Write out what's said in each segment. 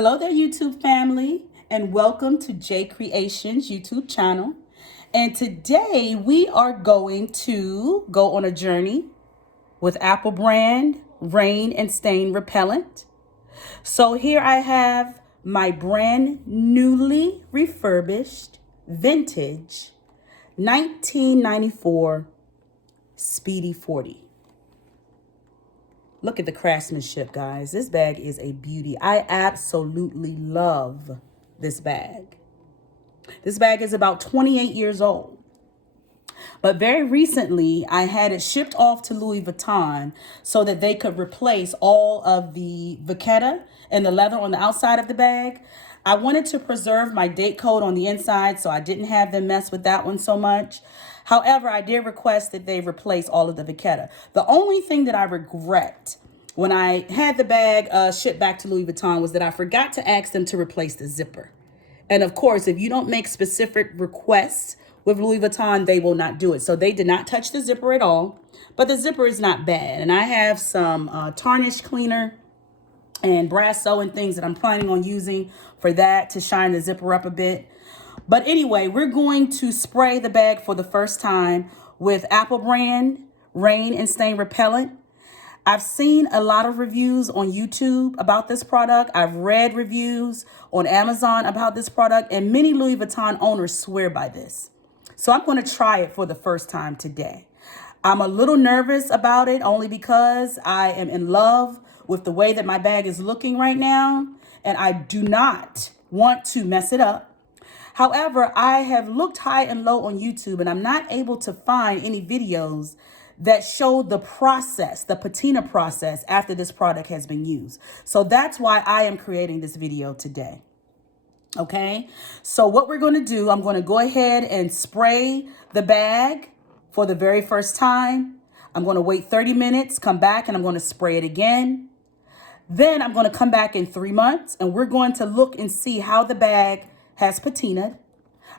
Hello there, YouTube family, and welcome to Jae Creations YouTube channel. And today we are going to go on a journey with Apple brand Rain and Stain Repellent. So here I have my brand newly refurbished vintage 1994 Speedy 40. Look at the craftsmanship, guys. This bag is a beauty. I absolutely love this bag. This bag is about 28 years old. But very recently, I had it shipped off to Louis Vuitton so that they could replace all of the Vachetta and the leather on the outside of the bag. I wanted to preserve my date code on the inside, so I didn't have them mess with that one so much. However, I did request that they replace all of the Vachetta. The only thing that I regret when I had the bag shipped back to Louis Vuitton was that I forgot to ask them to replace the zipper. And of course, if you don't make specific requests with Louis Vuitton, they will not do it. So they did not touch the zipper at all, but the zipper is not bad. And I have some tarnish cleaner and brass sewing things that I'm planning on using for that to shine the zipper up a bit. But anyway, we're going to spray the bag for the first time with Apple brand Rain and Stain Repellent. I've seen a lot of reviews on YouTube about this product. I've read reviews on Amazon about this product, and many Louis Vuitton owners swear by this. So I'm going to try it for the first time today. I'm a little nervous about it only because I am in love with the way that my bag is looking right now, and I do not want to mess it up. However, I have looked high and low on YouTube, and I'm not able to find any videos that show the process, the patina process after this product has been used. So that's why I am creating this video today. Okay, so what we're going to do, I'm going to go ahead and spray the bag for the very first time. I'm going to wait 30 minutes, come back, and I'm going to spray it again. Then I'm going to come back in 3 months, and we're going to look and see how the bag has patinaed.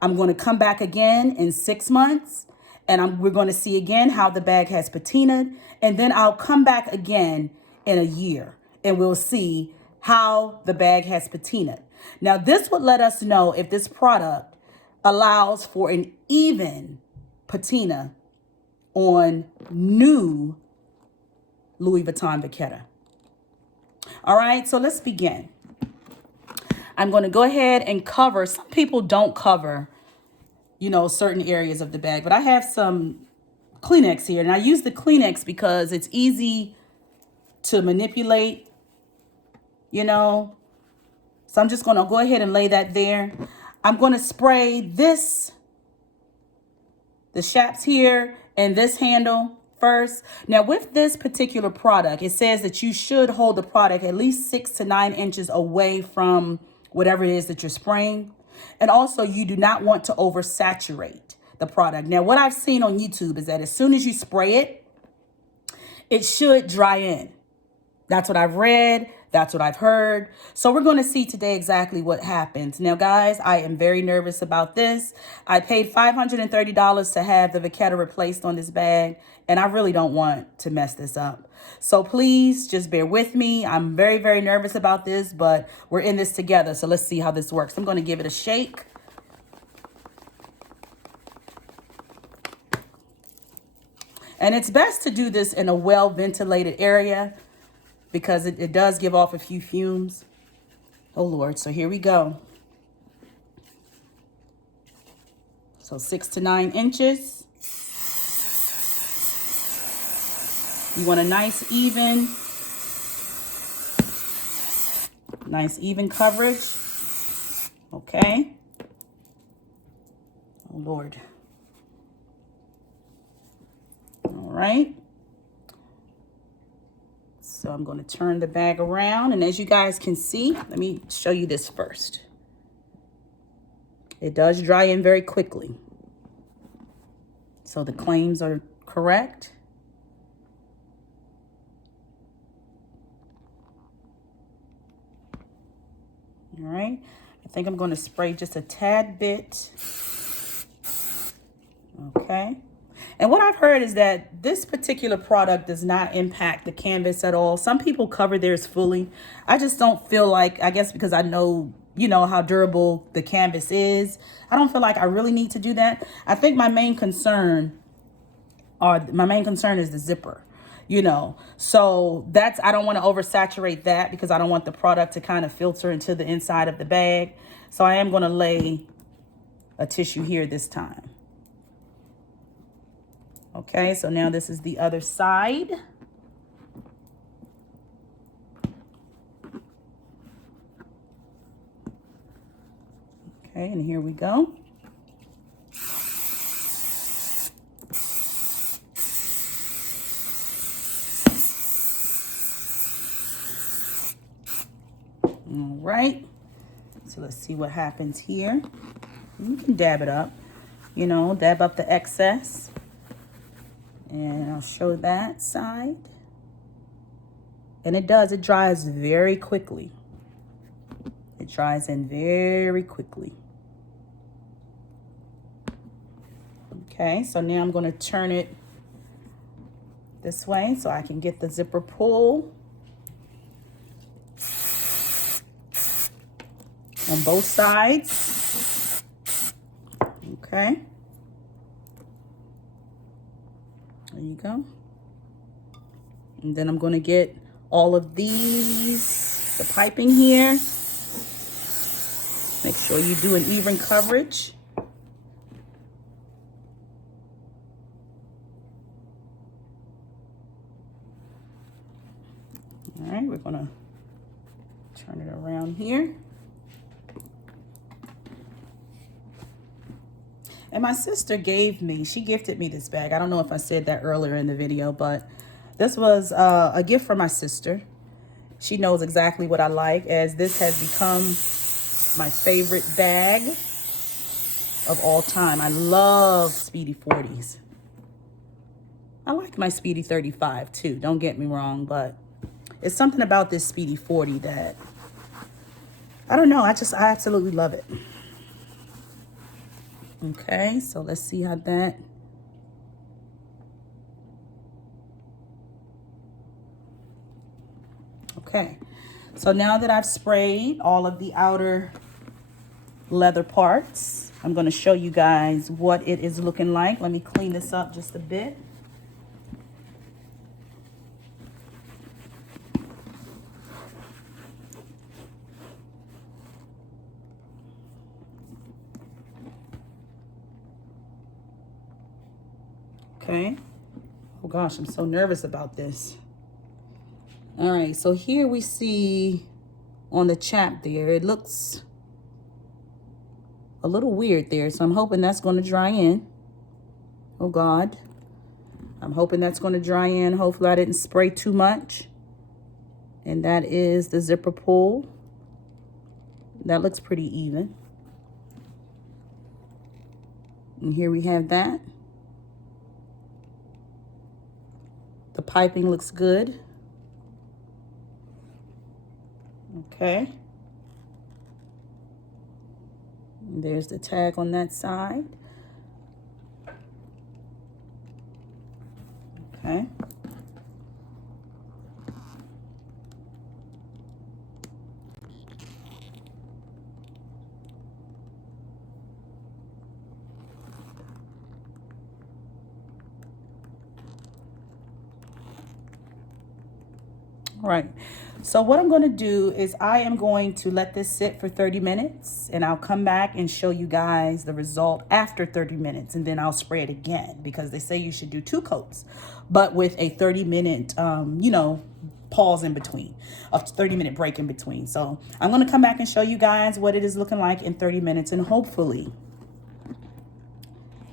I'm going to come back again in 6 months, and we're going to see again how the bag has patinaed. And then I'll come back again in a year, and we'll see how the bag has patinaed. Now, this would let us know if this product allows for an even patina on new Louis Vuitton Vachetta. All right, so let's begin. I'm going to go ahead and cover. Some people don't cover, certain areas of the bag, but I have some Kleenex here, and I use the Kleenex because it's easy to manipulate, So I'm just going to go ahead and lay that there. I'm going to spray the shaps here and this handle first. Now with this particular product, it says that you should hold the product at least 6 to 9 inches away from whatever it is that you're spraying. And also you do not want to oversaturate the product. Now what I've seen on YouTube is that as soon as you spray it, it should dry in. That's what I've read. That's what I've heard. So we're going to see today exactly what happens. Now, guys, I am very nervous about this. I paid $530 to have the Vachetta replaced on this bag, and I really don't want to mess this up. So please just bear with me. I'm very, very nervous about this, but we're in this together. So let's see how this works. I'm going to give it a shake. And it's best to do this in a well-ventilated area, because it does give off a few fumes. Oh, Lord. So here we go. So 6 to 9 inches. You want a nice, even coverage. Okay. Oh, Lord. All right. So I'm going to turn the bag around, and as you guys can see, let me show you this first. It does dry in very quickly. So the claims are correct. All right. I think I'm going to spray just a tad bit. Okay. And what I've heard is that this particular product does not impact the canvas at all. Some people cover theirs fully. I just don't feel like, I guess because I know, you know, how durable the canvas is, I don't feel like I really need to do that. I think my main concern is the zipper, you know. So that's, I don't want to oversaturate that because I don't want the product to kind of filter into the inside of the bag. So I am going to lay a tissue here this time. Okay, so now this is the other side. Okay, and here we go. All right, so let's see what happens here. You can dab it up, you know, dab up the excess. And I'll show that side. And it dries very quickly. It dries in very quickly. Okay, so now I'm going to turn it this way so I can get the zipper pull on both sides. Okay. There you go. And then I'm going to get all of these, the piping here. Make sure you do an even coverage. All right, we're going to turn it around here. And my sister she gifted me this bag. I don't know if I said that earlier in the video, but this was a gift from my sister. She knows exactly what I like, as this has become my favorite bag of all time. I love Speedy 40s. I like my Speedy 35 too, don't get me wrong, but it's something about this Speedy 40 that, I don't know, I absolutely love it. Okay, so let's see how that. Okay, so now that I've sprayed all of the outer leather parts, I'm going to show you guys what it is looking like. Let me clean this up just a bit. Okay. Oh gosh, I'm so nervous about this. All right, so here we see on the chap there, it looks a little weird there. So I'm hoping that's going to dry in. Oh God. I'm hoping that's going to dry in. Hopefully I didn't spray too much. And that is the zipper pull. That looks pretty even. And here we have that. The piping looks good. Okay. And there's the tag on that side. Okay. All right, so what I'm going to do is I am going to let this sit for 30 minutes and I'll come back and show you guys the result after 30 minutes, and then I'll spray it again because they say you should do 2 coats, but with a 30-minute, you know, pause in between, a 30-minute break in between. So I'm going to come back and show you guys what it is looking like in 30 minutes, and hopefully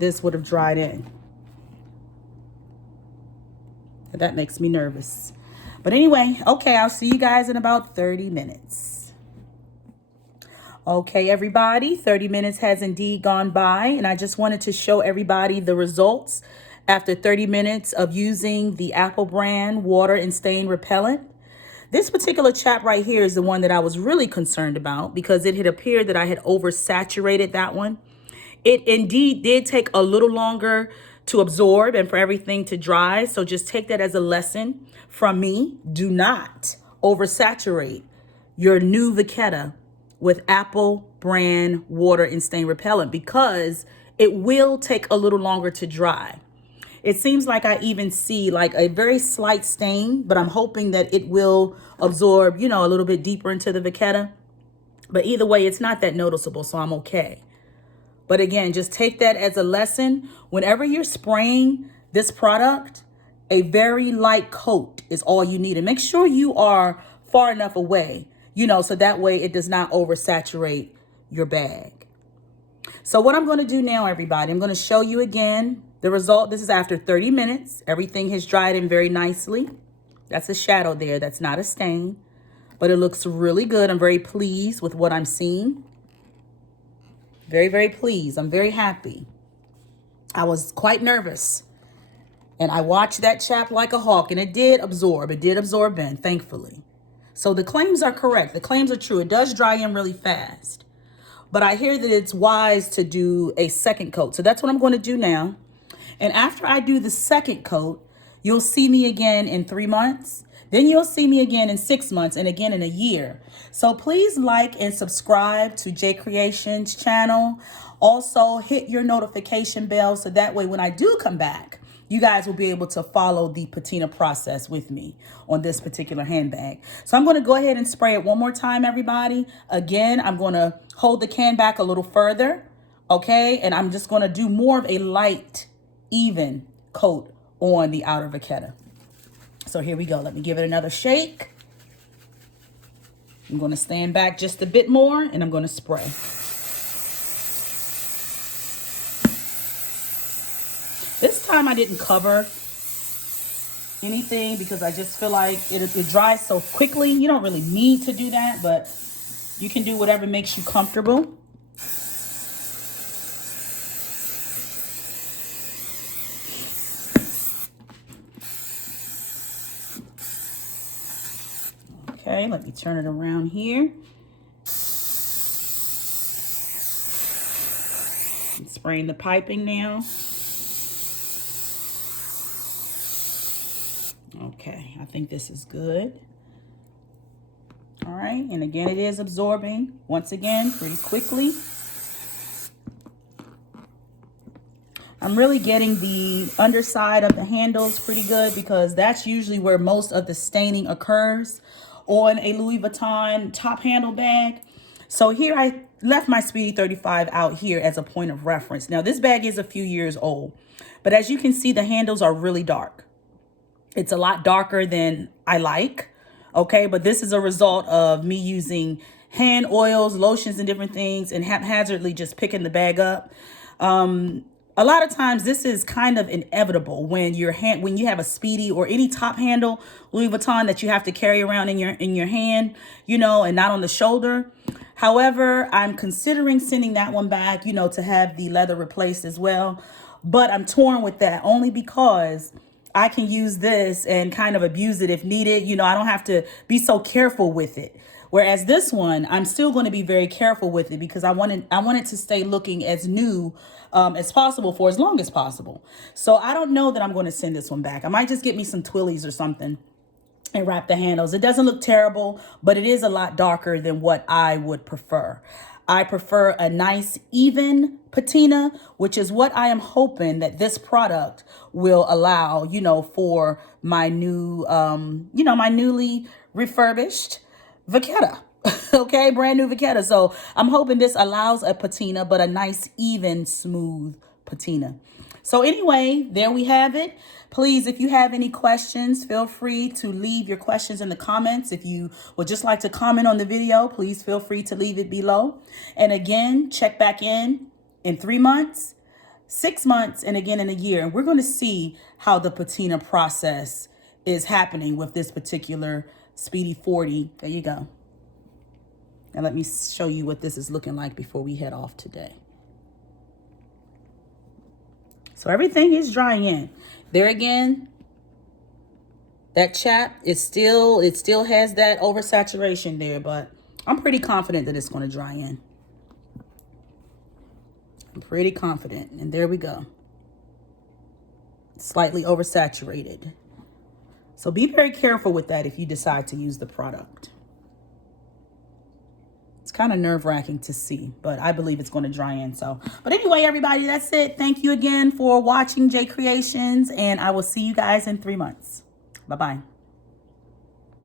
this would have dried in. That makes me nervous. But anyway, okay, I'll see you guys in about 30 minutes. Okay, everybody, 30 minutes has indeed gone by, and I just wanted to show everybody the results after 30 minutes of using the Apple brand water and stain repellent. This particular chap right here is the one that I was really concerned about because it had appeared that I had oversaturated that one. It indeed did take a little longer to absorb and for everything to dry. So just take that as a lesson from me. Do not oversaturate your new Vachetta with Apple brand water and stain repellent, because it will take a little longer to dry. It seems like I even see like a very slight stain, but I'm hoping that it will absorb, you know, a little bit deeper into the Vachetta. But either way, it's not that noticeable, so I'm okay. But again, just take that as a lesson. Whenever you're spraying this product, a very light coat is all you need. And make sure you are far enough away, you know, so that way it does not oversaturate your bag. So what I'm going to do now, everybody, I'm going to show you again the result. This is after 30 minutes. Everything has dried in very nicely. That's a shadow there. That's not a stain, but it looks really good. I'm very pleased with what I'm seeing. Very, very pleased. I'm very happy. I was quite nervous, and I watched that chap like a hawk, and it did absorb. It did absorb in, thankfully. So the claims are correct. The claims are true. It does dry in really fast, but I hear that it's wise to do a second coat. So that's what I'm going to do now. And after I do the second coat, you'll see me again in 3 months. Then you'll see me again in 6 months and again in a year. So please like and subscribe to Jae Creations channel. Also hit your notification bell so that way when I do come back, you guys will be able to follow the patina process with me on this particular handbag. So I'm going to go ahead and spray it one more time, everybody. Again, I'm going to hold the can back a little further. Okay. And I'm just going to do more of a light, even coat on the outer Vachetta. So here we go. Let me give it another shake. I'm going to stand back just a bit more and I'm going to spray. This time I didn't cover anything because I just feel like it dries so quickly. You don't really need to do that, but you can do whatever makes you comfortable. Okay, let me turn it around here. I'm spraying the piping now. Okay, I think this is good. All right, and again, it is absorbing once again pretty quickly. I'm really getting the underside of the handles pretty good because that's usually where most of the staining occurs on a Louis Vuitton top handle bag. So here I left my Speedy 35 out here as a point of reference. Now this bag is a few years old, but as you can see, the handles are really dark. It's a lot darker than I like. Okay, but this is a result of me using hand oils, lotions, and different things and haphazardly just picking the bag up. A lot of times this is kind of inevitable when you have a Speedy or any top handle Louis Vuitton that you have to carry around in your hand, you know, and not on the shoulder. However, I'm considering sending that one back, you know, to have the leather replaced as well. But I'm torn with that only because I can use this and kind of abuse it if needed. You know, I don't have to be so careful with it. Whereas this one, I'm still going to be very careful with it because I want it to stay looking as new as possible for as long as possible. So I don't know that I'm going to send this one back. I might just get me some twillies or something and wrap the handles. It doesn't look terrible, but it is a lot darker than what I would prefer. I prefer a nice even patina, which is what I am hoping that this product will allow, you know, for my new, my newly refurbished Vachetta. Okay, brand new Vachetta. So I'm hoping this allows a patina, but a nice, even, smooth patina. So anyway, there we have it. Please, if you have any questions, feel free to leave your questions in the comments. If you would just like to comment on the video, please feel free to leave it below. And again, check back in 3 months, 6 months, and again in a year. And we're going to see how the patina process is happening with this particular Speedy 40. There you go. And let me show you what this is looking like before we head off today. So everything is drying in. There again, that chap it still has that oversaturation there, but I'm pretty confident that it's going to dry in. I'm pretty confident. And there we go. Slightly oversaturated. So be very careful with that if you decide to use the product. It's kind of nerve-wracking to see, but I believe it's going to dry in. But anyway, everybody, that's it. Thank you again for watching Jae Creations, and I will see you guys in 3 months. Bye-bye.